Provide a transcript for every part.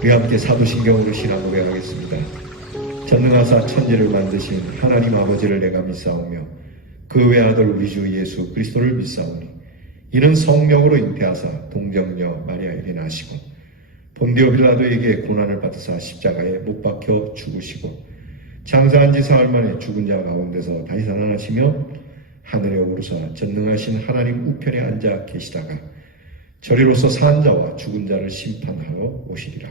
우리 함께 사도신경으로 신앙 고백하겠습니다. 전능하사 천지를 만드신 하나님 아버지를 내가 믿사오며 그 외아들 우리 주 예수 그리스도를 믿사오니 이는 성령으로 잉태하사 동정녀 마리아에게 나시고 본디오 빌라도에게 고난을 받으사 십자가에 못 박혀 죽으시고 장사한 지 사흘 만에 죽은 자 가운데서 다시 살아나시며 하늘에 오르사 전능하신 하나님 우편에 앉아 계시다가 저리로서 산 자와 죽은 자를 심판하러 오시리라.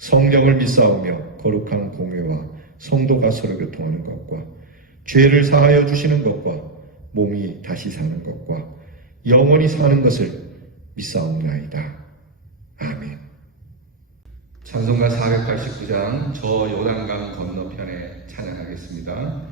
성령을 믿사오며 거룩한 공회와 성도가 서로 교통하는 것과 죄를 사하여 주시는 것과 몸이 다시 사는 것과 영원히 사는 것을 믿사옵나이다. 아멘. 찬송가 489장 저 요단강 건너편에 찬양하겠습니다.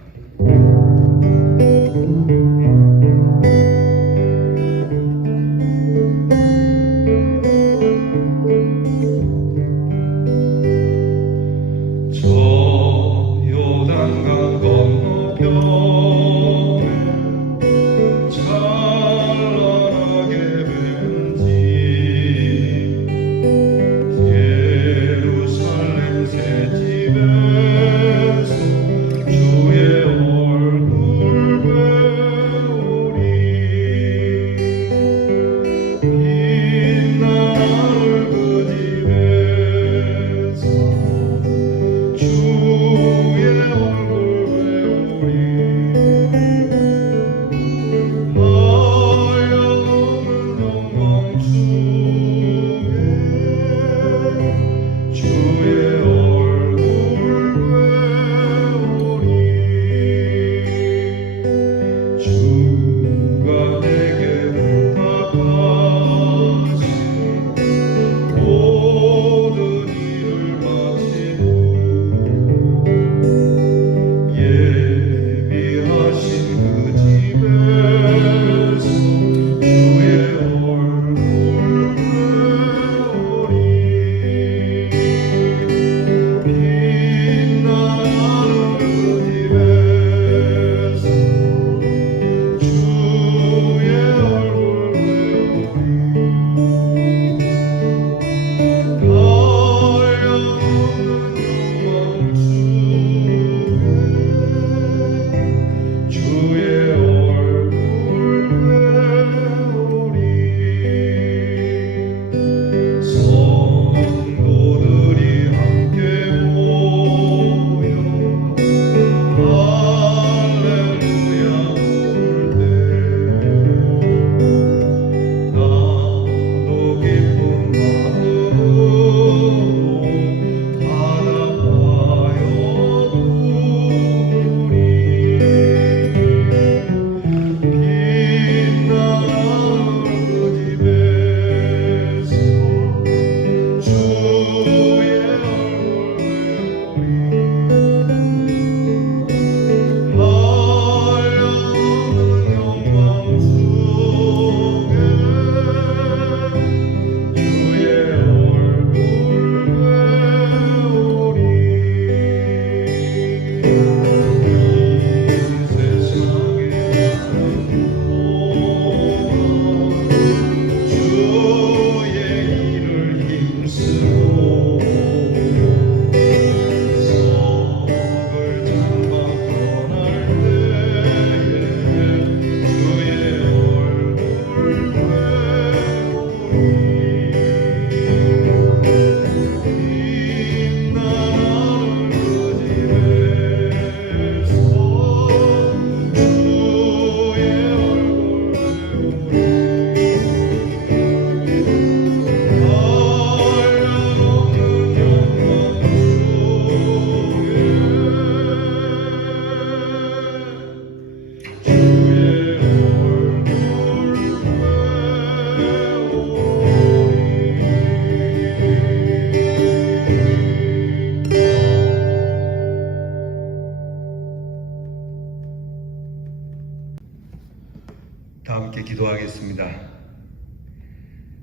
다 함께 기도하겠습니다.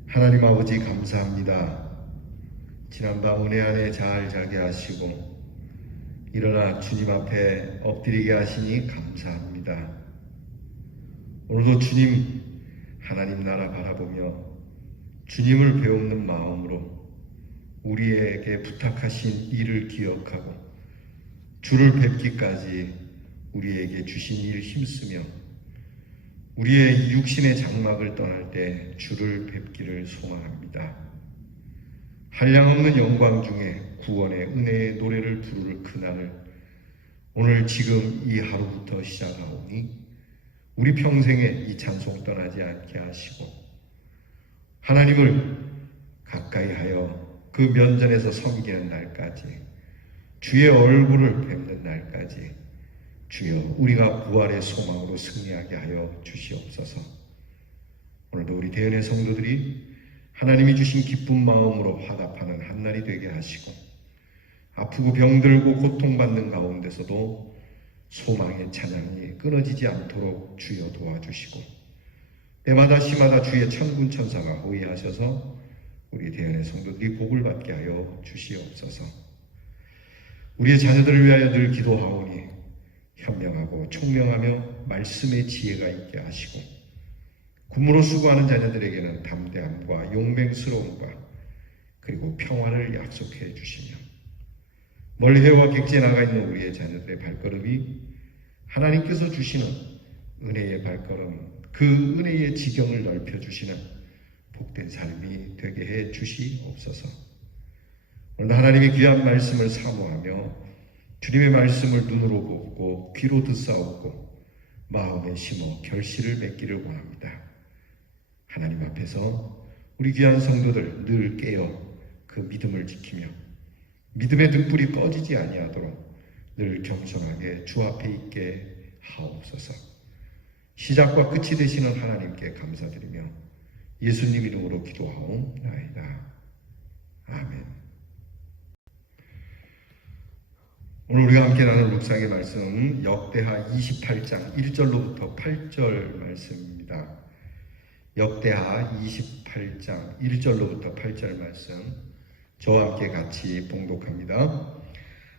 하나님 아버지 감사합니다. 지난밤 은혜 안에 잘 자게 하시고 일어나 주님 앞에 엎드리게 하시니 감사합니다. 오늘도 주님 하나님 나라 바라보며 주님을 배우는 마음으로 우리에게 부탁하신 일을 기억하고 주를 뵙기까지 우리에게 주신 일 힘쓰며 우리의 육신의 장막을 떠날 때 주를 뵙기를 소망합니다. 한량없는 영광 중에 구원의 은혜의 노래를 부를 그날을 오늘 지금 이 하루부터 시작하오니 우리 평생에 이 찬송 떠나지 않게 하시고 하나님을 가까이 하여 그 면전에서 섬기는 날까지 주의 얼굴을 뵙는 날까지 주여 우리가 부활의 소망으로 승리하게 하여 주시옵소서. 오늘도 우리 대은의 성도들이 하나님이 주신 기쁜 마음으로 화답하는 한날이 되게 하시고 아프고 병들고 고통받는 가운데서도 소망의 찬양이 끊어지지 않도록 주여 도와주시고 때마다 시마다 주의 천군 천사가 호위하셔서 우리 대은의 성도들이 복을 받게 하여 주시옵소서. 우리의 자녀들을 위하여 늘 기도하오니 현명하고 총명하며 말씀의 지혜가 있게 하시고 군무로 수고하는 자녀들에게는 담대함과 용맹스러움과 그리고 평화를 약속해 주시며 멀리해와 객지에 나가 있는 우리의 자녀들의 발걸음이 하나님께서 주시는 은혜의 발걸음, 그 은혜의 지경을 넓혀주시는 복된 삶이 되게 해 주시옵소서. 오늘 하나님의 귀한 말씀을 사모하며 주님의 말씀을 눈으로 보고 귀로 듣사옵고 마음에 심어 결실을 맺기를 원합니다. 하나님 앞에서 우리 귀한 성도들 늘 깨어 그 믿음을 지키며 믿음의 등불이 꺼지지 아니하도록 늘 겸손하게 주 앞에 있게 하옵소서. 시작과 끝이 되시는 하나님께 감사드리며 예수님 이름으로 기도하옵나이다. 아멘. 오늘 우리가 함께 나눌 묵상의 말씀은 역대하 28장 1절로부터 8절 말씀입니다. 역대하 28장 1절로부터 8절 말씀 저와 함께 같이 봉독합니다.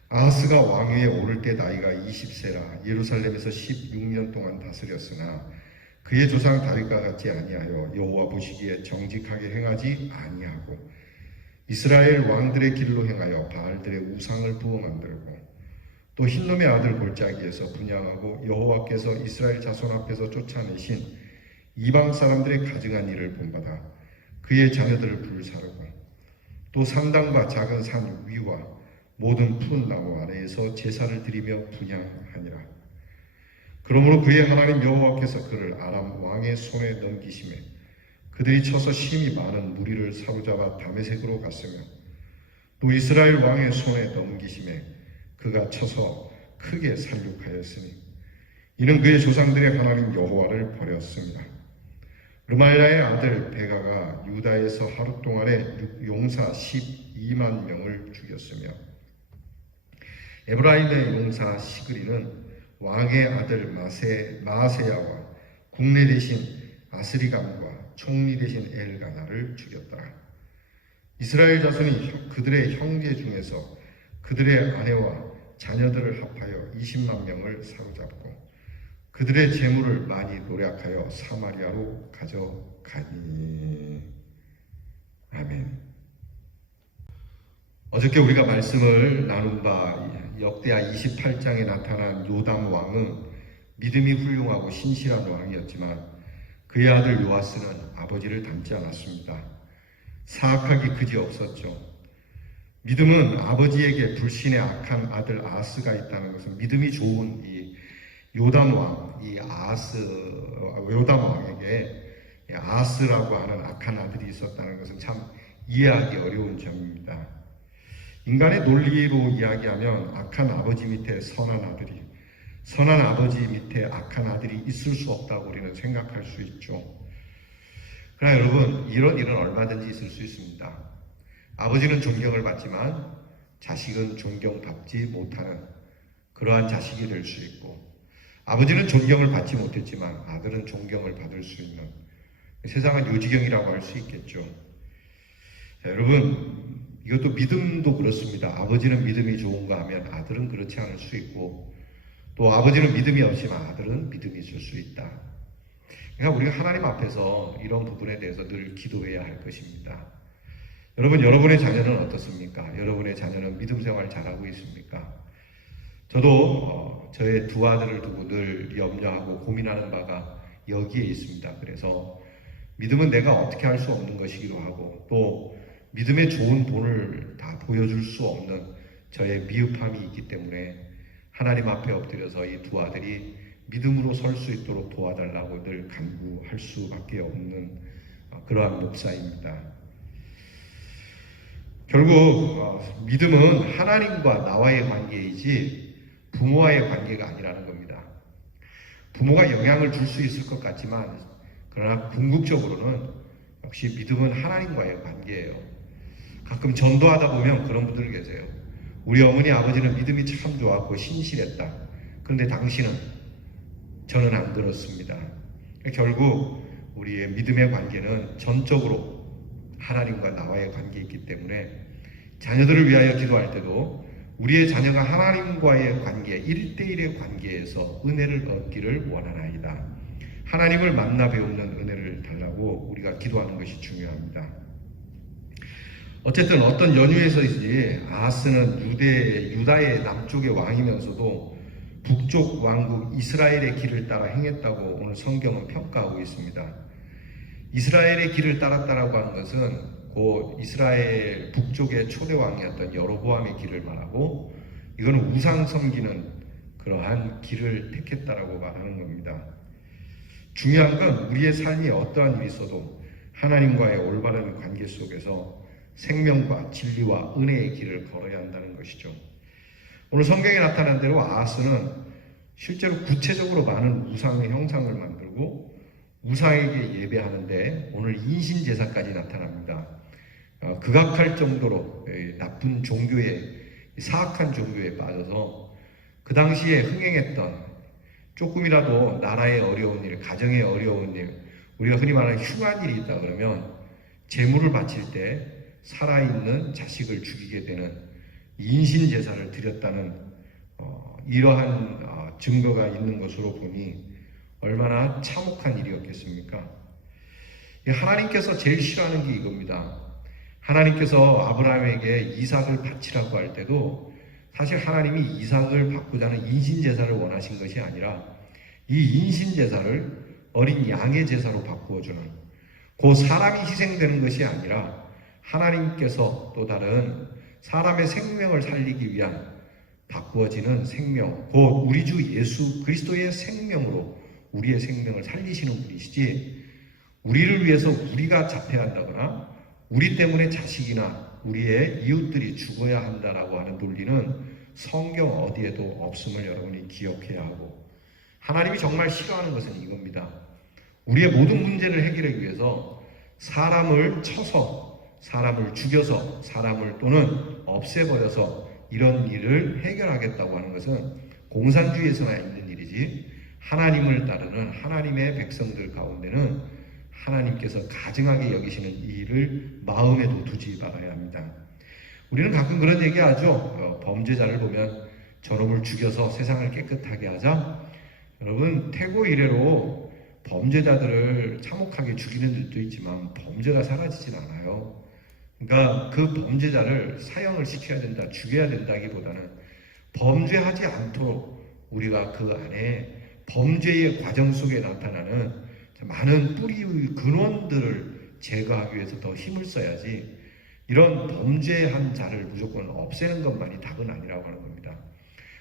아하스가 왕위에 오를 때 나이가 20세라 예루살렘에서 16년 동안 다스렸으나 그의 조상 다윗과 같지 아니하여 여호와 보시기에 정직하게 행하지 아니하고 이스라엘 왕들의 길로 행하여 바알들의 우상을 부어 만들고 또 흰놈의 아들 골짜기에서 분향하고 여호와께서 이스라엘 자손 앞에서 쫓아내신 이방 사람들의 가증한 일을 본받아 그의 자녀들을 불사르고 또 산당과 작은 산 위와 모든 푸른 나무 아래에서 제사를 드리며 분향하니라. 그러므로 그의 하나님 여호와께서 그를 아람 왕의 손에 넘기심에 그들이 쳐서 심히 많은 무리를 사로잡아 다메섹으로 갔으며 또 이스라엘 왕의 손에 넘기심에 그가 쳐서 크게 살육하였으니 이는 그의 조상들의 하나님 여호와를 버렸습니다. 르말야의 아들 베가가 유다에서 하루 동안에 용사 12만 명을 죽였으며 에브라임의 용사 시그리는 왕의 아들 마세야와 국내 대신 아스리감과 총리 대신 엘가나를 죽였더라. 이스라엘 자손이 그들의 형제 중에서 그들의 아내와 자녀들을 합하여 20만 명을 사로잡고 그들의 재물을 많이 노략하여 사마리아로 가져가니. 아멘. 어저께 우리가 말씀을 나눈 바 역대하 28장에 나타난 요담 왕은 믿음이 훌륭하고 신실한 왕이었지만 그의 아들 요아스는 아버지를 닮지 않았습니다. 사악하기 그지없었죠. 믿음은 아버지에게 불신의 악한 아들 아하스가 있다는 것은 믿음이 좋은 이 요담 왕, 요담 왕에게 아하스라고 하는 악한 아들이 있었다는 것은 참 이해하기 어려운 점입니다. 인간의 논리로 이야기하면 악한 아버지 밑에 선한 아들이, 선한 아버지 밑에 악한 아들이 있을 수 없다고 우리는 생각할 수 있죠. 그러나 여러분, 이런 일은 얼마든지 있을 수 있습니다. 아버지는 존경을 받지만 자식은 존경받지 못하는 그러한 자식이 될 수 있고, 아버지는 존경을 받지 못했지만 아들은 존경을 받을 수 있는, 세상은 요지경이라고 할 수 있겠죠. 자, 여러분, 이것도 믿음도 그렇습니다. 아버지는 믿음이 좋은가 하면 아들은 그렇지 않을 수 있고, 또 아버지는 믿음이 없지만 아들은 믿음이 있을 수 있다. 그러니까 우리가 하나님 앞에서 이런 부분에 대해서 늘 기도해야 할 것입니다. 여러분, 여러분의 자녀는 어떻습니까? 여러분의 자녀는 믿음 생활 잘하고 있습니까? 저도 저의 두 아들을 두고 늘 염려하고 고민하는 바가 여기에 있습니다. 그래서 믿음은 내가 어떻게 할 수 없는 것이기도 하고, 또 믿음의 좋은 본을 다 보여줄 수 없는 저의 미흡함이 있기 때문에 하나님 앞에 엎드려서 이 두 아들이 믿음으로 설 수 있도록 도와달라고 늘 간구할 수밖에 없는 그러한 목사입니다. 결국 믿음은 하나님과 나와의 관계이지 부모와의 관계가 아니라는 겁니다. 부모가 영향을 줄 수 있을 것 같지만, 그러나 궁극적으로는 역시 믿음은 하나님과의 관계예요. 가끔 전도하다 보면 그런 분들 계세요. 우리 어머니 아버지는 믿음이 참 좋았고 신실했다. 그런데 당신은? 저는 안 그렇습니다. 결국 우리의 믿음의 관계는 전적으로 하나님과 나와의 관계이기 때문에 자녀들을 위하여 기도할 때도 우리의 자녀가 하나님과의 관계, 1대1의 관계에서 은혜를 얻기를 원하나이다. 하나님을 만나 배우는 은혜를 달라고 우리가 기도하는 것이 중요합니다. 어쨌든 어떤 연유에서이지 아하스는 유다의 남쪽의 왕이면서도 북쪽 왕국 이스라엘의 길을 따라 행했다고 오늘 성경은 평가하고 있습니다. 이스라엘의 길을 따랐다라고 하는 것은 곧 이스라엘 북쪽의 초대왕이었던 여로보암의 길을 말하고, 이거는 우상 섬기는 그러한 길을 택했다라고 말하는 겁니다. 중요한 건 우리의 삶이 어떠한 일이 있어도 하나님과의 올바른 관계 속에서 생명과 진리와 은혜의 길을 걸어야 한다는 것이죠. 오늘 성경에 나타난 대로 아하스는 실제로 구체적으로 많은 우상의 형상을 만들고 우상에게 예배하는데 오늘 인신제사까지 나타납니다. 극악할 정도로 나쁜 종교에, 사악한 종교에 빠져서 그 당시에 흥행했던 조금이라도 나라의 어려운 일, 가정의 어려운 일, 우리가 흔히 말하는 흉한 일이 있다 그러면 제물을 바칠 때 살아있는 자식을 죽이게 되는 인신제사를 드렸다는 이러한 증거가 있는 것으로 보니 얼마나 참혹한 일이었겠습니까? 하나님께서 제일 싫어하는 게 이겁니다. 하나님께서 아브라함에게 이삭을 바치라고 할 때도 사실 하나님이 이삭을 받고자 하는 인신제사를 원하신 것이 아니라 이 인신제사를 어린 양의 제사로 바꾸어주는, 그 사람이 희생되는 것이 아니라 하나님께서 또 다른 사람의 생명을 살리기 위한 바꾸어지는 생명, 곧 우리 주 예수 그리스도의 생명으로 우리의 생명을 살리시는 분이시지, 우리를 위해서 우리가 자퇴한다거나 우리 때문에 자식이나 우리의 이웃들이 죽어야 한다라고 하는 논리는 성경 어디에도 없음을 여러분이 기억해야 하고, 하나님이 정말 싫어하는 것은 이겁니다. 우리의 모든 문제를 해결하기 위해서 사람을 쳐서, 사람을 죽여서, 사람을 또는 없애버려서 이런 일을 해결하겠다고 하는 것은 공산주의에서나 있는 일이지, 하나님을 따르는 하나님의 백성들 가운데는 하나님께서 가증하게 여기시는 이 일을 마음에도 두지 말아야 합니다. 우리는 가끔 그런 얘기하죠. 범죄자를 보면 저놈을 죽여서 세상을 깨끗하게 하자. 여러분, 태고 이래로 범죄자들을 참혹하게 죽이는 일도 있지만 범죄가 사라지진 않아요. 그러니까 그 범죄자를 사형을 시켜야 된다, 죽여야 된다기보다는 범죄하지 않도록 우리가 그 안에 범죄의 과정 속에 나타나는 많은 뿌리의 근원들을 제거하기 위해서 더 힘을 써야지, 이런 범죄한 자를 무조건 없애는 것만이 답은 아니라고 하는 겁니다.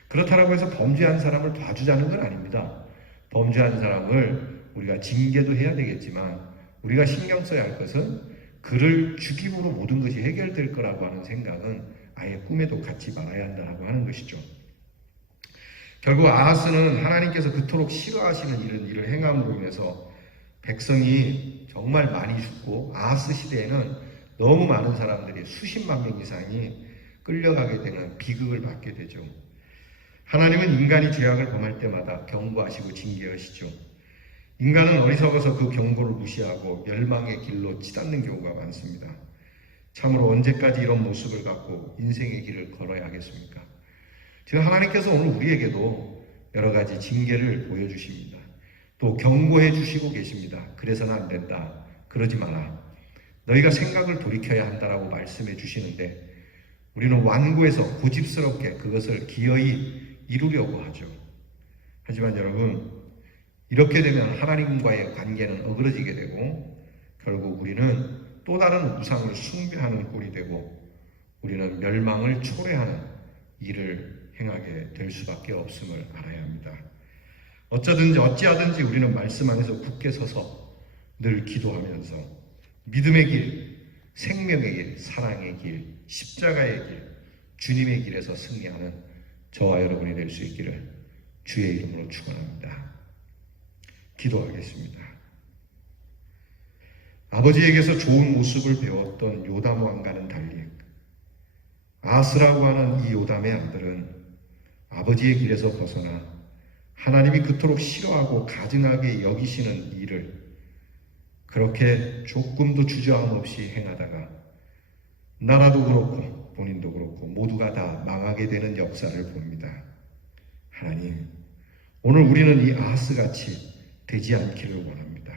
그렇다고 해서 범죄한 사람을 봐주자는 건 아닙니다. 범죄한 사람을 우리가 징계도 해야 되겠지만 우리가 신경 써야 할 것은 그를 죽임으로 모든 것이 해결될 거라고 하는 생각은 아예 꿈에도 갖지 말아야 한다고 하는 것이죠. 결국 아하스는 하나님께서 그토록 싫어하시는 이런 일을 행함으로 인해서 백성이 정말 많이 죽고, 아하스 시대에는 너무 많은 사람들이 수십만 명 이상이 끌려가게 되는 비극을 받게 되죠. 하나님은 인간이 죄악을 범할 때마다 경고하시고 징계하시죠. 인간은 어리석어서 그 경고를 무시하고 멸망의 길로 치닫는 경우가 많습니다. 참으로 언제까지 이런 모습을 갖고 인생의 길을 걸어야 하겠습니까? 지금 하나님께서 오늘 우리에게도 여러 가지 징계를 보여주십니다. 또 경고해 주시고 계십니다. 그래서는 안 된다, 그러지 마라. 너희가 생각을 돌이켜야 한다라고 말씀해 주시는데 우리는 완고해서 고집스럽게 그것을 기어이 이루려고 하죠. 하지만 여러분, 이렇게 되면 하나님과의 관계는 어그러지게 되고 결국 우리는 또 다른 우상을 숭배하는 꼴이 되고 우리는 멸망을 초래하는 일을 행하게 될 수밖에 없음을 알아야 합니다. 어찌하든지 우리는 말씀 안에서 굳게 서서 늘 기도하면서 믿음의 길, 생명의 길, 사랑의 길, 십자가의 길, 주님의 길에서 승리하는 저와 여러분이 될 수 있기를 주의 이름으로 축원합니다. 기도하겠습니다. 아버지에게서 좋은 모습을 배웠던 요담 왕과는 달리 아스라고 하는 이 요담의 아들은 아버지의 길에서 벗어나 하나님이 그토록 싫어하고 가증하게 여기시는 일을 그렇게 조금도 주저함 없이 행하다가 나라도 그렇고 본인도 그렇고 모두가 다 망하게 되는 역사를 봅니다. 하나님, 오늘 우리는 이 아하스같이 되지 않기를 원합니다.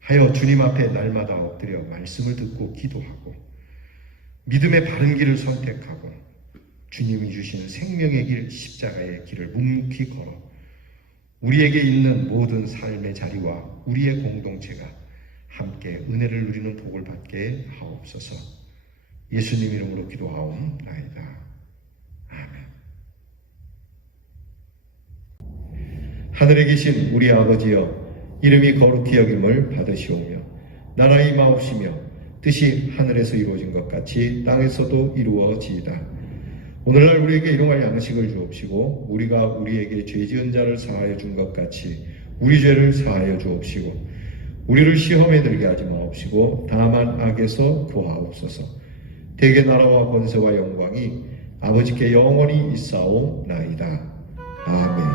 하여 주님 앞에 날마다 엎드려 말씀을 듣고 기도하고 믿음의 바른 길을 선택하고 주님이 주시는 생명의 길, 십자가의 길을 묵묵히 걸어 우리에게 있는 모든 삶의 자리와 우리의 공동체가 함께 은혜를 누리는 복을 받게 하옵소서. 예수님 이름으로 기도하옵나이다. 아멘. 하늘에 계신 우리 아버지여, 이름이 거룩히 여김을 받으시오며 나라의 임하옵시며 뜻이 하늘에서 이루어진 것 같이 땅에서도 이루어지이다. 오늘날 우리에게 일용할 양식을 주옵시고 우리가 우리에게 죄 지은 자를 사하여 준 것 같이 우리 죄를 사하여 주옵시고 우리를 시험에 들게 하지 마옵시고 다만 악에서 구하옵소서. 대개 나라와 권세와 영광이 아버지께 영원히 있사오나이다. 아멘.